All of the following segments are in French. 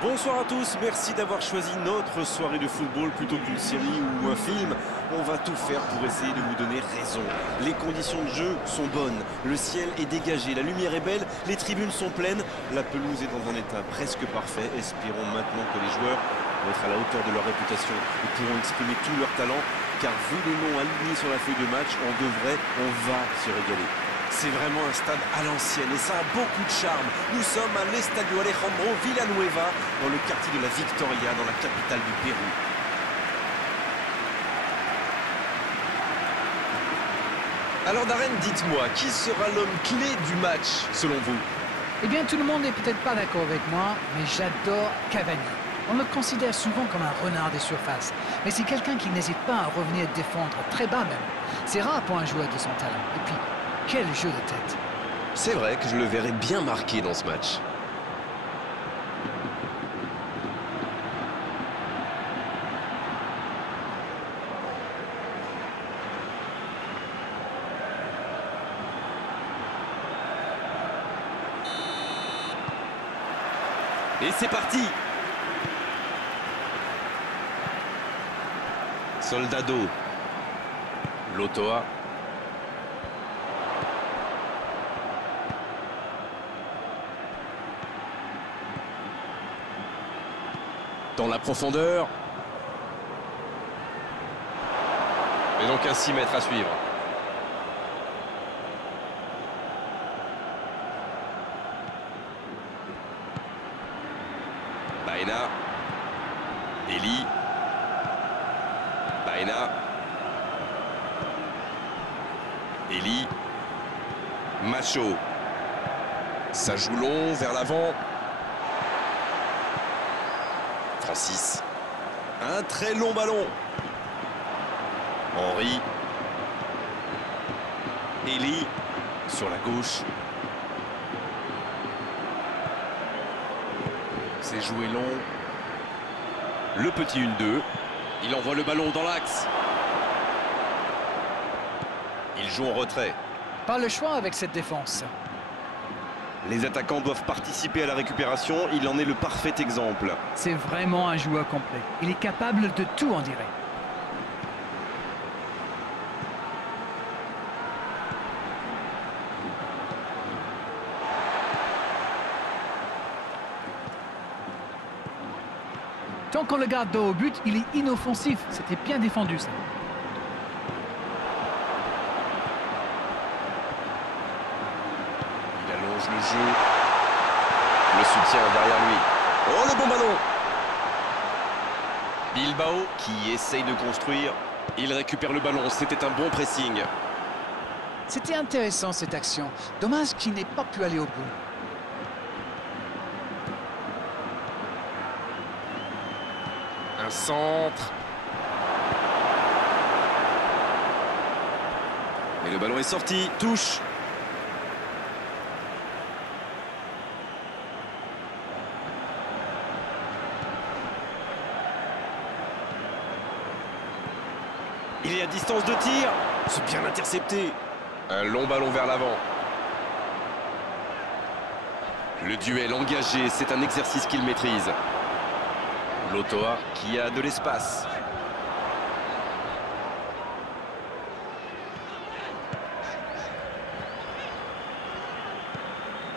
Bonsoir à tous, merci d'avoir choisi notre soirée de football plutôt qu'une série ou un film. On va tout faire pour essayer de vous donner raison. Les conditions de jeu sont bonnes, le ciel est dégagé, la lumière est belle, les tribunes sont pleines, la pelouse est dans un état presque parfait. Espérons maintenant que les joueurs vont être à la hauteur de leur réputation et pourront exprimer tout leur talent, car vu les noms alignés sur la feuille de match, on va se régaler. C'est vraiment un stade à l'ancienne et ça a beaucoup de charme. Nous sommes à l'Estadio Alejandro Villanueva, dans le quartier de la Victoria, dans la capitale du Pérou. Alors Darren, dites-moi, qui sera l'homme clé du match, selon vous? Eh bien, tout le monde n'est peut-être pas d'accord avec moi, mais j'adore Cavani. On le considère souvent comme un renard des surfaces, mais c'est quelqu'un qui n'hésite pas à revenir défendre, très bas même. C'est rare pour un joueur de son talent. Et puis, quel jeu de tête! C'est vrai que je le verrais bien marqué dans ce match. Et c'est parti! Soldado. Lotoa. Dans la profondeur. Et donc un 6 mètres à suivre. Baena. Eli. Baena. Eli. Macho. Ça joue long vers l'avant. Francis. Un très long ballon. Henry. Eli sur la gauche. C'est joué long. Le petit 1-2. Il envoie le ballon dans l'axe. Il joue en retrait. Pas le choix avec cette défense. Les attaquants doivent participer à la récupération. Il en est le parfait exemple. C'est vraiment un joueur complet. Il est capable de tout, on dirait. Tant qu'on le garde dos au but, il est inoffensif. C'était bien défendu, ça. Il allonge le jeu. Le soutien derrière lui. Oh, le bon ballon! Bilbao qui essaye de construire. Il récupère le ballon. C'était un bon pressing. C'était intéressant, cette action. Dommage qu'il n'ait pas pu aller au bout. Un centre. Et le ballon est sorti. Touche. Il est à distance de tir. C'est bien intercepté. Un long ballon vers l'avant. Le duel engagé, c'est un exercice qu'il maîtrise. Lotoa qui a de l'espace.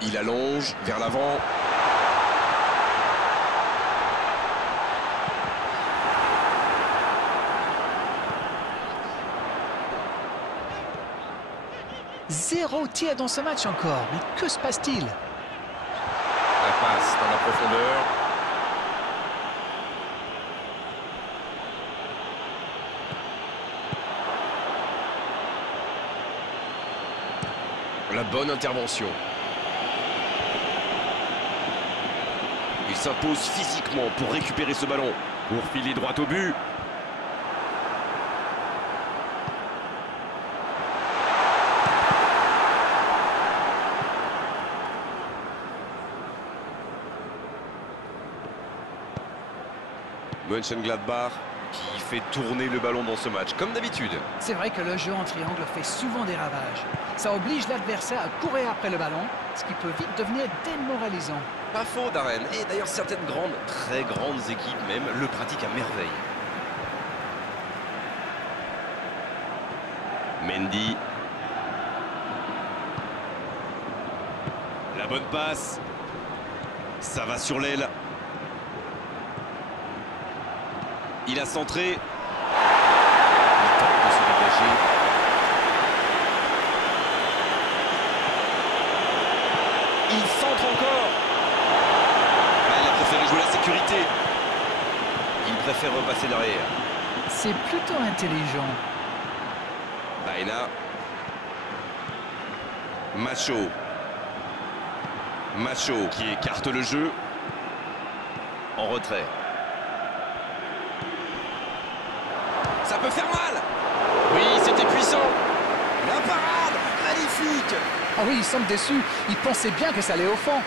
Il allonge vers l'avant. Zéro tir dans ce match encore. Mais que se passe-t-il? La passe dans la profondeur. La bonne intervention. Il s'impose physiquement pour récupérer ce ballon. Pour filer droit au but. Mönchengladbach qui fait tourner le ballon dans ce match, comme d'habitude. C'est vrai que le jeu en triangle fait souvent des ravages. Ça oblige l'adversaire à courir après le ballon, ce qui peut vite devenir démoralisant. Pas faux, Darren. Et d'ailleurs, certaines grandes, très grandes équipes même, le pratiquent à merveille. Mendy. La bonne passe. Ça va sur l'aile. Il a centré. Il tente de se dégager. Il centre encore. Il a préféré jouer la sécurité. Il préfère repasser derrière. C'est plutôt intelligent. Baena. Macho. Macho qui écarte le jeu. En retrait. Ça peut faire mal. Oui, c'était puissant. La parade, magnifique. Ah oui, il semble déçu. Il pensait bien que ça allait au fond.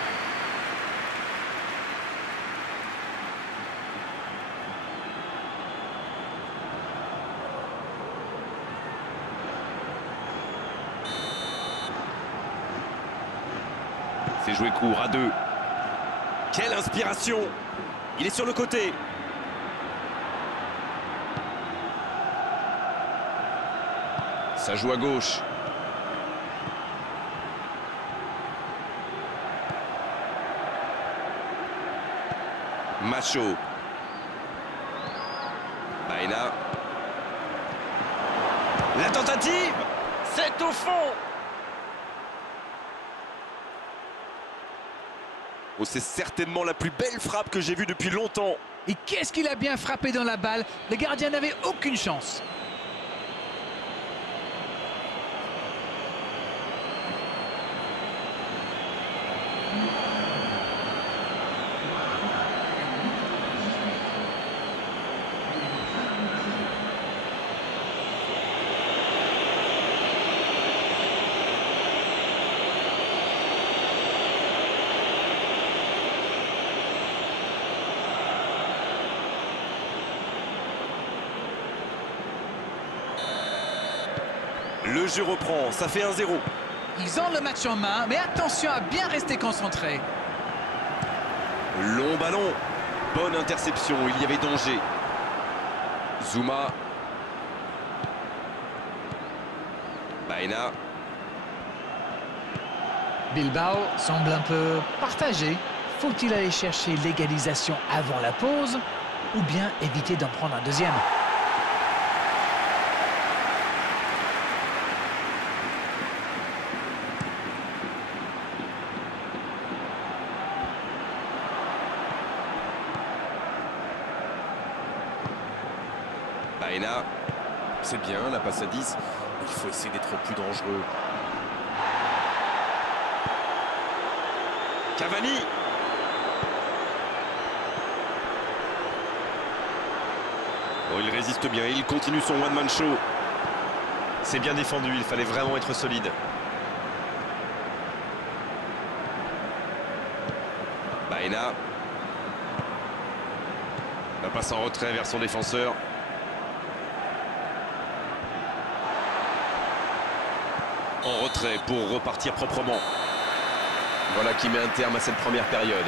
C'est joué court à 2. Quelle inspiration. Il est sur le côté. Ça joue à gauche. Macho. Baena. La tentative. C'est au fond. Oh, c'est certainement la plus belle frappe que j'ai vue depuis longtemps. Et qu'est-ce qu'il a bien frappé dans la balle. Le gardien n'avait aucune chance. Le jeu reprend, ça fait 1-0. Ils ont le match en main, mais attention à bien rester concentré. Long ballon. Bonne interception, il y avait danger. Zouma. Baena. Bilbao semble un peu partagé. Faut-il aller chercher l'égalisation avant la pause ou bien éviter d'en prendre un deuxième? Baena. C'est bien, la passe à 10. Il faut essayer d'être plus dangereux. Cavani. Oh, il résiste bien, il continue son one-man show. C'est bien défendu, il fallait vraiment être solide. Baena. La passe en retrait vers son défenseur. En retrait pour repartir proprement. Voilà qui met un terme à cette première période.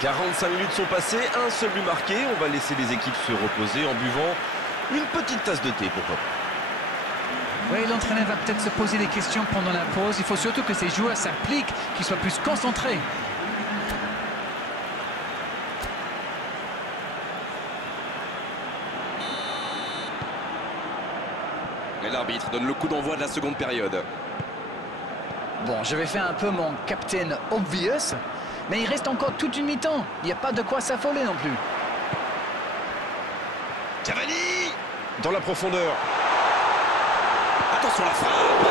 45 minutes sont passées, un seul but marqué. On va laisser les équipes se reposer en buvant une petite tasse de thé, pourquoi pas. Oui, l'entraîneur va peut-être se poser des questions pendant la pause. Il faut surtout que ces joueurs s'appliquent, qu'ils soient plus concentrés. Et l'arbitre donne le coup d'envoi de la seconde période. Bon, je vais faire un peu mon captain obvious, mais il reste encore toute une mi-temps. Il n'y a pas de quoi s'affoler non plus. Cavani dans la profondeur. Attention la frappe.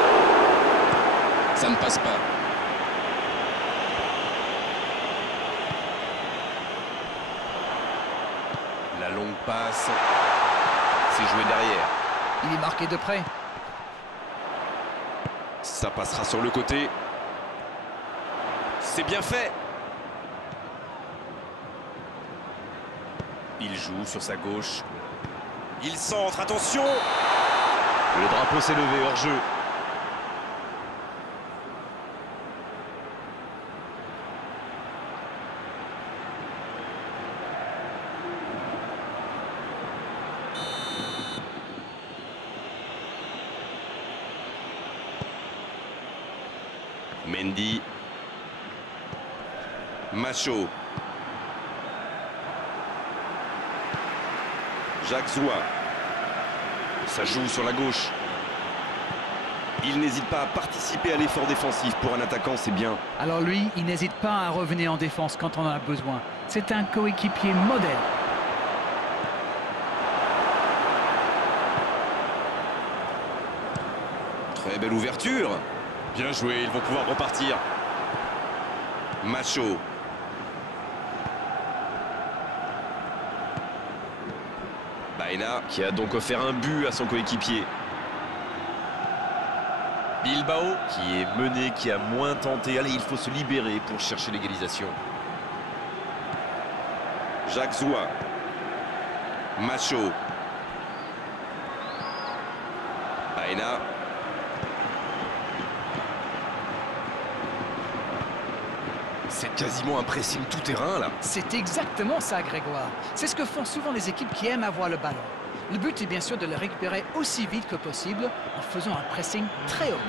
Ça ne passe pas. La longue passe. C'est joué derrière. Il est marqué de près. Ça passera sur le côté. C'est bien fait. Il joue sur sa gauche. Il centre, attention. Le drapeau s'est levé hors jeu. Mendy. Macho. Jacques Zoua. Ça joue sur la gauche. Il n'hésite pas à participer à l'effort défensif. Pour un attaquant, c'est bien. Alors lui, il n'hésite pas à revenir en défense quand on en a besoin. C'est un coéquipier modèle. Très belle ouverture. Bien joué, ils vont pouvoir repartir. Macho. Baena qui a donc offert un but à son coéquipier. Bilbao qui est mené, qui a moins tenté. Allez, il faut se libérer pour chercher l'égalisation. Jacques Zoua. Macho. Baena. C'est quasiment un pressing tout-terrain, là. C'est exactement ça, Grégoire. C'est ce que font souvent les équipes qui aiment avoir le ballon. Le but est bien sûr de le récupérer aussi vite que possible en faisant un pressing très haut.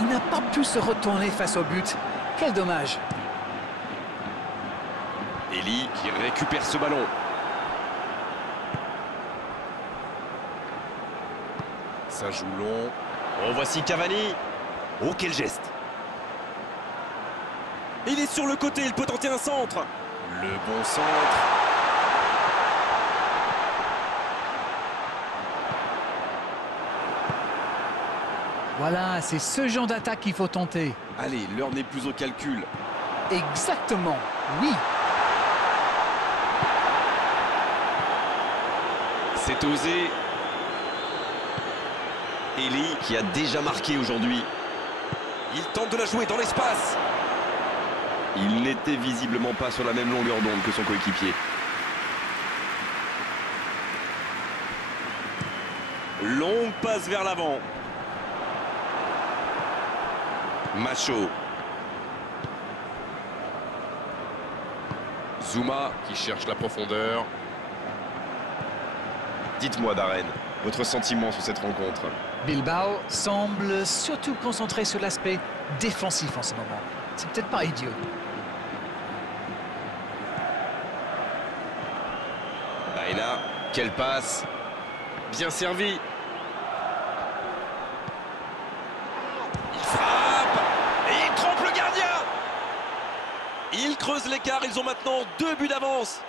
Il n'a pas pu se retourner face au but. Quel dommage. Eli qui récupère ce ballon. Ça joue long. Oh, voici Cavani. Oh, quel geste. Il est sur le côté, il peut tenter un centre. Le bon centre. Voilà, c'est ce genre d'attaque qu'il faut tenter. Allez, l'heure n'est plus au calcul. Exactement, oui. C'est osé. Eli qui a déjà marqué aujourd'hui. Il tente de la jouer dans l'espace. Il n'était visiblement pas sur la même longueur d'onde que son coéquipier. Longue passe vers l'avant. Macho. Zouma qui cherche la profondeur. Dites-moi, Darren, votre sentiment sur cette rencontre? Bilbao semble surtout concentré sur l'aspect défensif en ce moment. C'est peut-être pas idiot. Baena, quelle passe. Bien servi. Il frappe. Et il trompe le gardien. Il creuse l'écart. Ils ont maintenant 2 buts d'avance.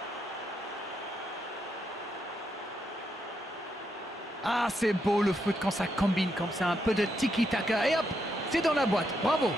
Ah, c'est beau le foot quand ça combine comme ça. Un peu de tiki-taka. Et hop, c'est dans la boîte. Bravo.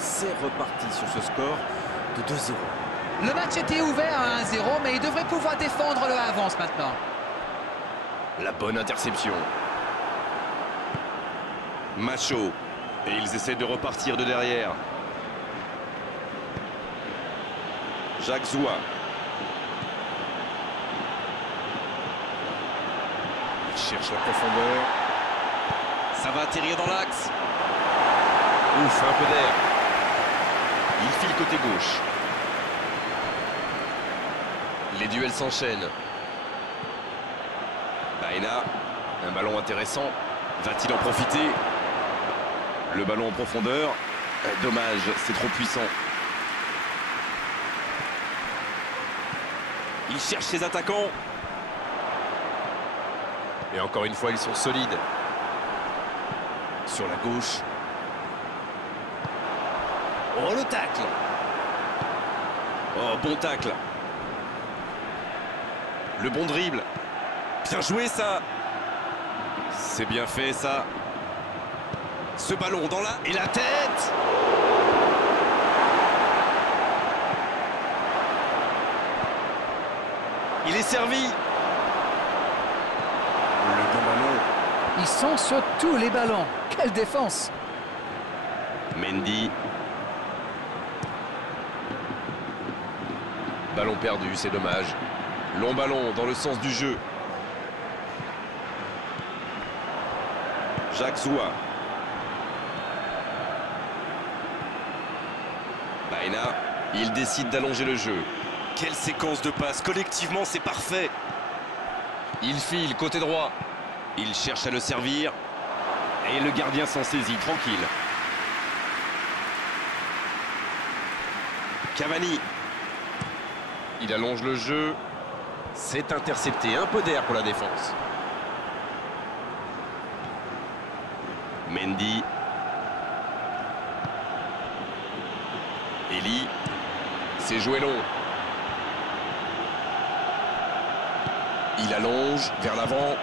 C'est reparti sur ce score de 2-0. Le match était ouvert à 1-0, mais il devrait pouvoir défendre le avance maintenant. La bonne interception. Macho. Et ils essaient de repartir de derrière. Jacques Zoua. Il cherche la profondeur. Ça va atterrir dans l'axe. Ouf, un peu d'air. Il file côté gauche. Les duels s'enchaînent. Baena, un ballon intéressant. Va-t-il en profiter? Le ballon en profondeur. Dommage, c'est trop puissant. Il cherche ses attaquants. Et encore une fois, ils sont solides. Sur la gauche. Oh, le tacle. Oh, bon tacle. Le bon dribble. Bien joué, ça. C'est bien fait, ça. Ce ballon dans la... Et la tête. Il est servi. Le bon ballon. Ils sont sur tous les ballons. Quelle défense! Mendy. Ballon perdu, c'est dommage. Long ballon dans le sens du jeu. Jacques Zoua. Baena. Il décide d'allonger le jeu. Quelle séquence de passes. Collectivement, c'est parfait. Il file côté droit. Il cherche à le servir. Et le gardien s'en saisit, tranquille. Cavani. Il allonge le jeu. C'est intercepté. Un peu d'air pour la défense. Mendy. Eli. C'est joué long. Il allonge vers l'avant.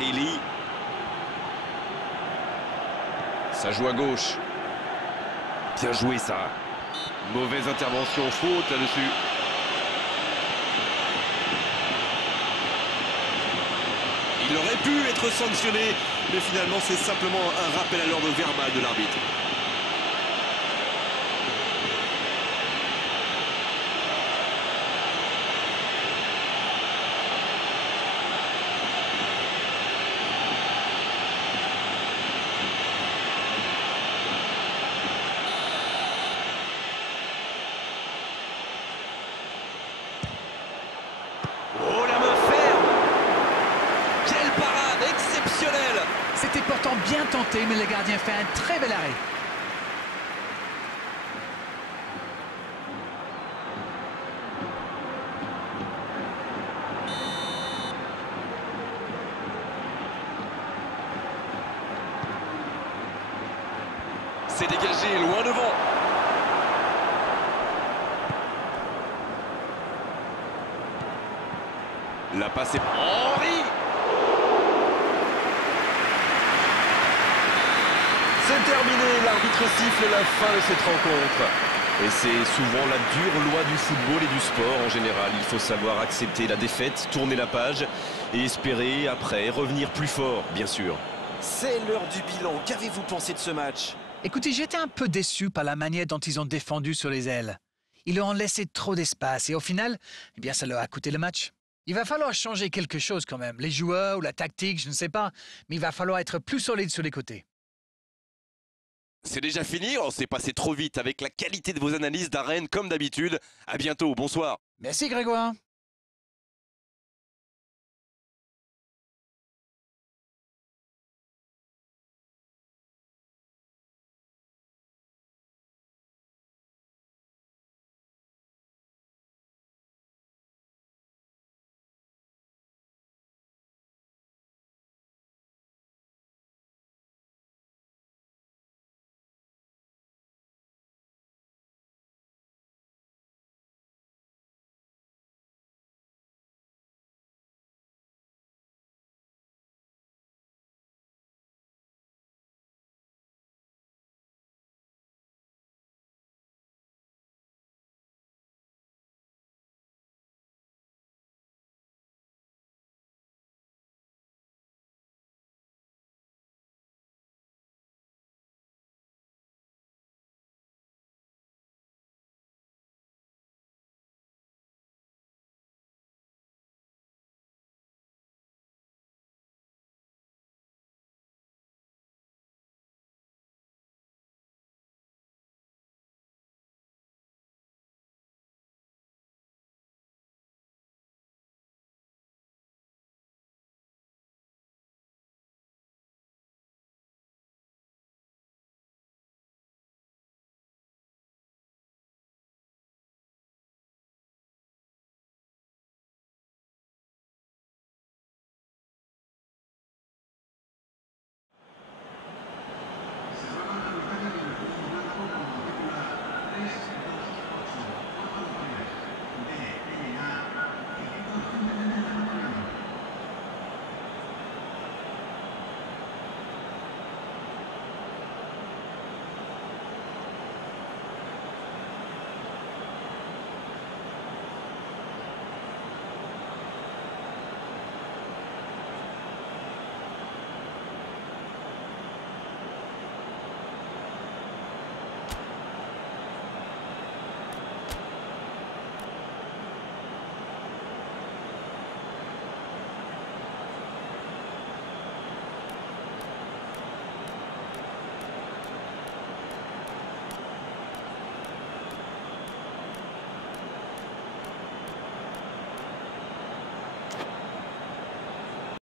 Eli. Ça joue à gauche. Bien joué, ça. Mauvaise intervention, faute là-dessus. Il aurait pu être sanctionné, mais finalement c'est simplement un rappel à l'ordre verbal de l'arbitre. Oh, la main ferme! Quelle parade exceptionnelle! C'était pourtant bien tenté, mais le gardien fait un très bel arrêt. C'est dégagé, loin devant. La passe est... Henry! C'est terminé, l'arbitre siffle la fin de cette rencontre. Et c'est souvent la dure loi du football et du sport en général. Il faut savoir accepter la défaite, tourner la page et espérer après revenir plus fort, bien sûr. C'est l'heure du bilan. Qu'avez-vous pensé de ce match? Écoutez, j'étais un peu déçu par la manière dont ils ont défendu sur les ailes. Ils leur ont laissé trop d'espace et au final, eh bien, ça leur a coûté le match. Il va falloir changer quelque chose quand même. Les joueurs ou la tactique, je ne sais pas, mais il va falloir être plus solide sur les côtés. C'est déjà fini, on s'est passé trop vite avec la qualité de vos analyses d'Arène comme d'habitude. À bientôt, bonsoir. Merci Grégoire.